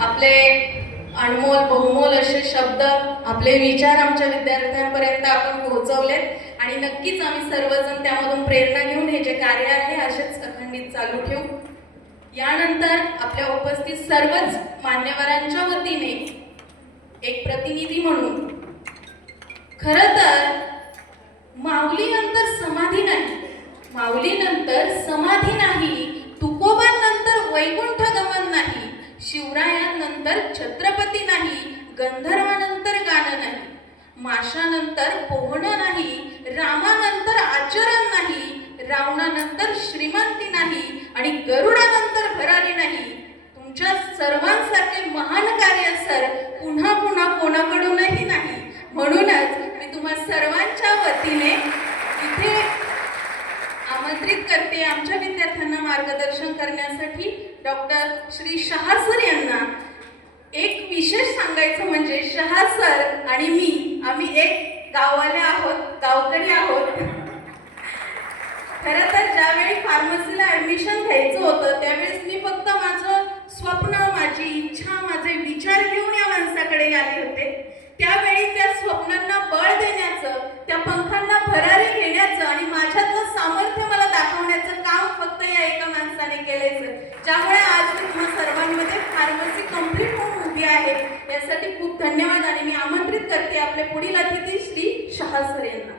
आपले अनमोल बहुमोल असे शब्द, आपले विचार आमच्या विद्यार्थ्यांपर्यंत आपण पोहोचवलेत आणि नक्कीच आम्ही सर्वजण त्यामधून प्रेरणा घेऊन हे जे कार्य आहे असेच अखंडित चालू ठेवू। यानंतर आपल्या उपस्थित सर्वच मान्यवरांच्या वतीने एक प्रतिनिधी म्हणून, खरं तर माऊलीनंतर समाधी नाही, माऊलीनंतर समाधी नाही, तुकोबांनंतर वैकुंठ गमन नाही, शिवरायांनंतर छत्रपती नाही, गंधर्वानंतर गाणं नाही, माशानंतर पोहणं नाही, रामानंतर आचरण नाही, रावणानंतर श्रीमंती नाही आणि गरुडानंतर भरारी नाही। तुमच्या सर्वांसारखे महान कार्य सर पुन्हा पुन्हा कोणाकडूनही नाही। म्हणूनच मी तुम्हा सर्वांच्या वतीने इथे आमंत्रित करते आमच्या विद्यार्थ्यांना मार्गदर्शन करण्यासाठी डॉक्टर श्री शहा सर यांना। एक विशेष सांगायचं म्हणजे शहा सर आणि मी आम्ही एक गाववाले आहोत, गावकरी आहोत। खरं तर ज्यावेळी फार्मसीला ऍडमिशन घ्यायचं होतं त्यावेळेस मी फक्त माझं स्वप्न, माझी इच्छा, माझे विचार घेऊन या माणसाकडे आले होते। त्यावेळी त्या स्वप्नांना बळ देण्याचं, त्या पंखांना भरारी घेण्याचं आणि माझ्यातलं सामर्थ्य मला दाखवण्याचं काम फक्त या एका माणसाने केलंय सर, ज्यामुळे आज मी तुम्हा सर्वांमध्ये फार्मसी कंप्लीट होऊन उभी आहे। यासाठी खूप धन्यवाद आणि मी आमंत्रित करते आपले पुढील अतिथी श्री शहा सर यांना।